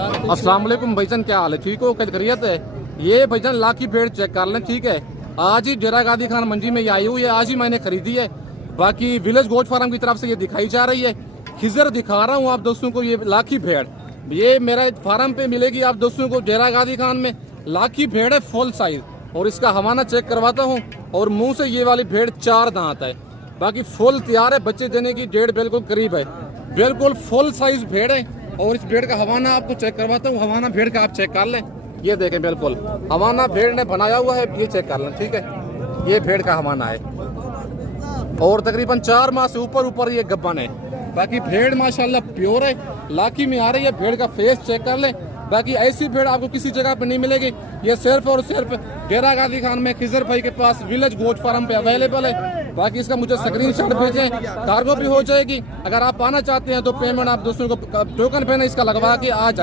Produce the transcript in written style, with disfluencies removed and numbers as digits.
अस्सलाम वालेकुम भाईजान, क्या हाल है? ठीक हो? क्या खैरियत है? ये भाईजान लाखी भेड़ चेक कर लें, ठीक है। आज ही डेरा गादी खान मंडी में ये आई हुई है, आज ही मैंने खरीदी है। बाकी विलेज गोट फार्म की तरफ से ये दिखाई जा रही है। खिजर दिखा रहा हूँ आप दोस्तों को, ये लाखी भेड़ ये मेरा फार्म पे मिलेगी आप दोस्तों को डेरा गादी खान में। लाखी भेड़ है फुल साइज, और इसका हवाना चेक करवाता हूँ। और मुंह से ये वाली भेड़ 4 दांत है, बाकी फुल तैयार है, बच्चे देने की डेट बिल्कुल करीब है। बिल्कुल फुल साइज भेड़ है। और इस भेड़ का हवाना आपको चेक करवाता हूँ। हवाना भेड़ का आप चेक कर लें, ये देखें, बिल्कुल हवाना भेड़ ने बनाया हुआ है, ये चेक कर लें, ठीक है। ये भेड़ का हवाना है, और तकरीबन 4 माह से ऊपर ये गब्बन है। बाकी भेड़ माशाल्लाह प्योर है, लाखी में आ रही है। भेड़ का फेस चेक कर लें। बाकी ऐसी भेड़ आपको किसी जगह पे नहीं मिलेगी। ये सिर्फ और सिर्फ डेरा गादी खान में खिजर भाई के पास विलेज गोट फार्म पे अवेलेबल है। बाकी इसका मुझे स्क्रीनशॉट भेजें, कार्गो भी हो जाएगी। अगर आप आना चाहते हैं तो पेमेंट आप दोस्तों को टोकन पे इसका लगवा के आ जाए।